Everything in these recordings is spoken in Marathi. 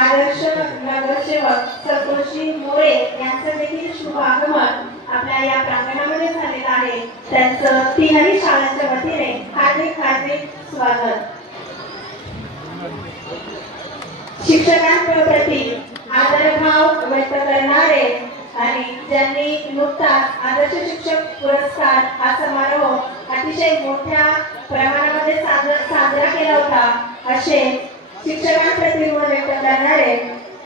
आदर्श नगरसेवक संतोषी मोरे यांचं देखील शुभ आगमन आपल्या या प्रांगणामध्ये झालेलं आहे। त्यांचं तीनही शाळांच्या वतीने हार्दिक हार्दिक स्वागत। शिक्षकांप्रती आदरभाव व्यक्त करणारे आणि ज्यांनी नुकताच आदर्श शिक्षक पुरस्कार हा समारोह अतिशय मोठ्या प्रमाणामध्ये साजरा केला होता, असे शिक्षकांप्रती ऋण व्यक्त करणारे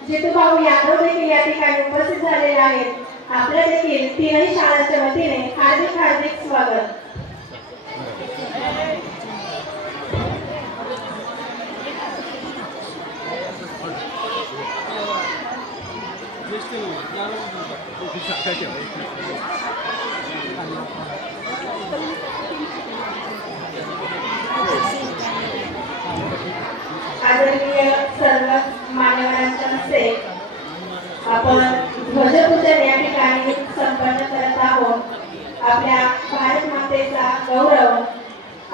जितूभाऊ यादव देखील या ठिकाणी उपस्थित झालेले आहेत। आपल्या देखील तीनही शाळांच्या वतीने हार्दिक हार्दिक स्वागत। आदरणीय सर्व मान्यवरांच्या हस्ते आपण ध्वजपूजन या ठिकाणी संपन्न करत आहोत। आपल्या भारत मातेचा गौरव,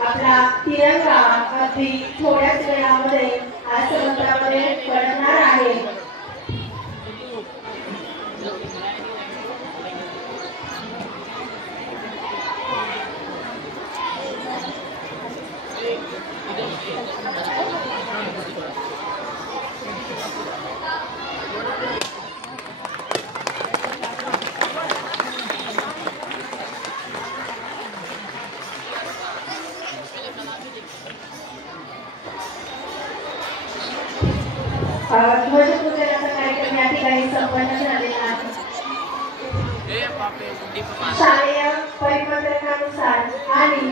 आपला तिरंगा अगदी थोड्याच वेळामध्ये आज समुद्रामध्ये पडणार आहे। ध्वजपूजनाचा कार्यक्रम या ठिकाणी संपन्न झालेला आहे। शालेय परिपत्रकानुसार आणि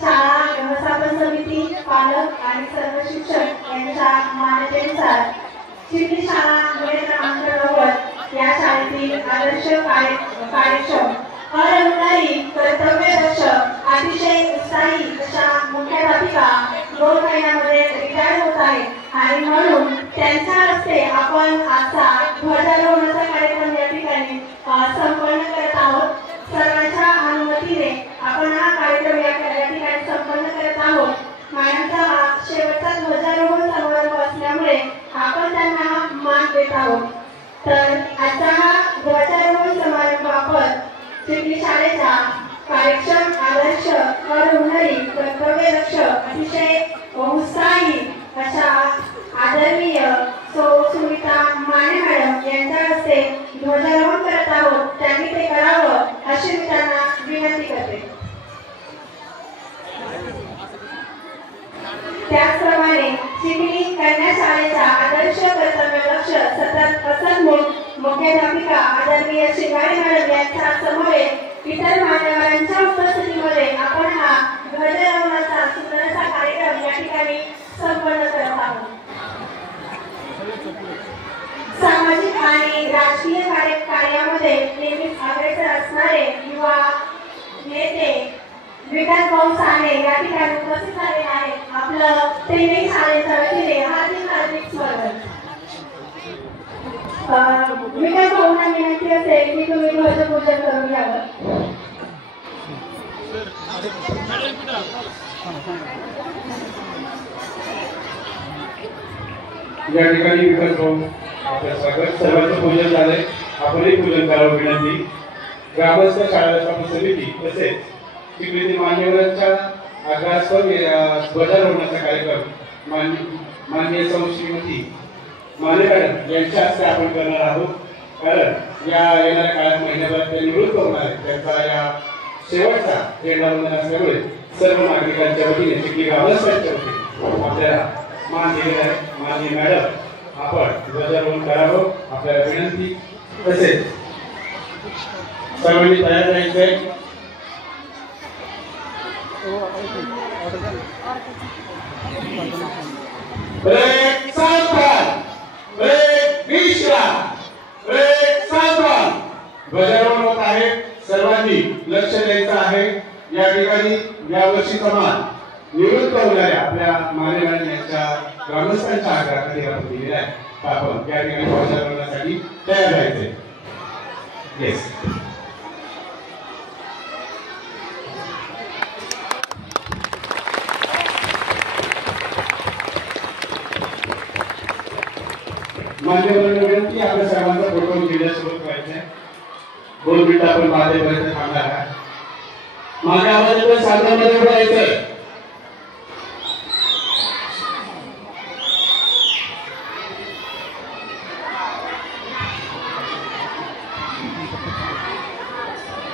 शाळा व्यवस्थापन समिती, पालक आणि सर्व शिक्षक यांच्या मान्यतेनुसार चिखली शाळा मुळे क्रमांक 90 या शाळेतील आदर्श कार्यक्षम अरंगारी कर्तव्यदक्ष अतिशय उत्साही अशा मुख्याध्यापिका 2 महिन्यामध्ये रिटायर होत आहेत आणि म्हणून त्यांच्या हस्ते आपण आजचा ध्वजारोहणाचा कार्यक्रम या ठिकाणी संपन्न करत आहोत। सर्वांच्या अनुमतीने आपण हा कार्यक्रम या ठिकाणी संपन्न करत आहोत। मॅडमचा हा शेवटचा ध्वजारोहण समारंभ असल्यामुळे आपण त्यांना हा मान देत आहोत। तर आजचा हा ध्वजारोहण समारंभ आपण चिखली शाळेच्या कार्यक्षम आदर्श अरहुनरी कर्तव्यदक्ष अतिशय उत्साही अशा आदरणीय सुमिता माने मॅडम यांच्या हस्ते ध्वजारोहण करत आहोत। त्यांनी ते करावं अशी मी त्यांना विनंती करते। त्याचप्रमाणे चिखली कन्या शाळेच्या आदर्श कर्तव्यदक्ष सतत हसनमुख मुख्याध्यापिका आदरणीय शिवानी मॅडम यांच्या समवेत इतर मान्यवरांच्या उपस्थितीमध्ये आपण हा ध्वजारोहणाचा सुंदरसा कार्यक्रम या ठिकाणी संपन्न करत आहोत। सामाजिक आणि राजकीय कार्यामध्ये नेहमीच अग्रेसर असणारे युवा नेते विकास भाऊ साने या ठिकाणी उपस्थित झालेले आहेत। आपलं तीनही शाळेच्या वतीने हार्दिक हार्दिक स्वागत। विकास भाऊंना विनंती असेल की तुम्ही ध्वजपूजन करून घ्यावं। या ठिकाणी विकास भाऊ आपल्या स्वागत। सर्वांचं पूजन झालंय, आपणही पूजन करावं विनंती। ग्रामस्थ शाळा व्यवस्थापन समिती तसेच चिखलीतील मान्यवरांच्या आग्रहास्पद ध्वजारोहणाचा कार्यक्रम माननीय सौ श्रीमती माने मॅडम यांच्या हस्ते आपण करणार आहोत। कारण या येणाऱ्या काळात महिन्याभरात ते निवृत्त होणार आहेत। त्यांचा या शेवटचा झेंडावंदन असल्यामुळे सर्व नागरिकांच्या वतीने चिखली ग्रामस्थांच्या वतीने आपल्याला मान दिलेला आहे। माननीय मॅडम आपण ध्वजारोहण करावं आपल्याला विनंती। तसेच सर्वांनी तयार राहायचंय। ब्रेक सावधान, ब्रेक विश्राम, ब्रेक सावधान। ध्वजारोहण होत आहे, सर्वांनी लक्ष द्यायचं आहे। या ठिकाणी यावर्षीचा मान निवृत्त होणाऱ्या आपल्या माने मॅडम यांच्या ग्रामस्थांच्या आग्रहाखाली आपण दिलेला आहे। आपण या ठिकाणी ध्वजारोहणासाठी तयार राहायचे। येस मान्यवरांना विनंती आपल्या सर्वांचा फोटो घेण्यासोबत करायचा आहे. 2 मिनिटं आपण बाहेरपर्यंत थांबणार आहे. माझ्या आवाजात साधनामध्ये बोलायचं.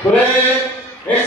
पुढे 1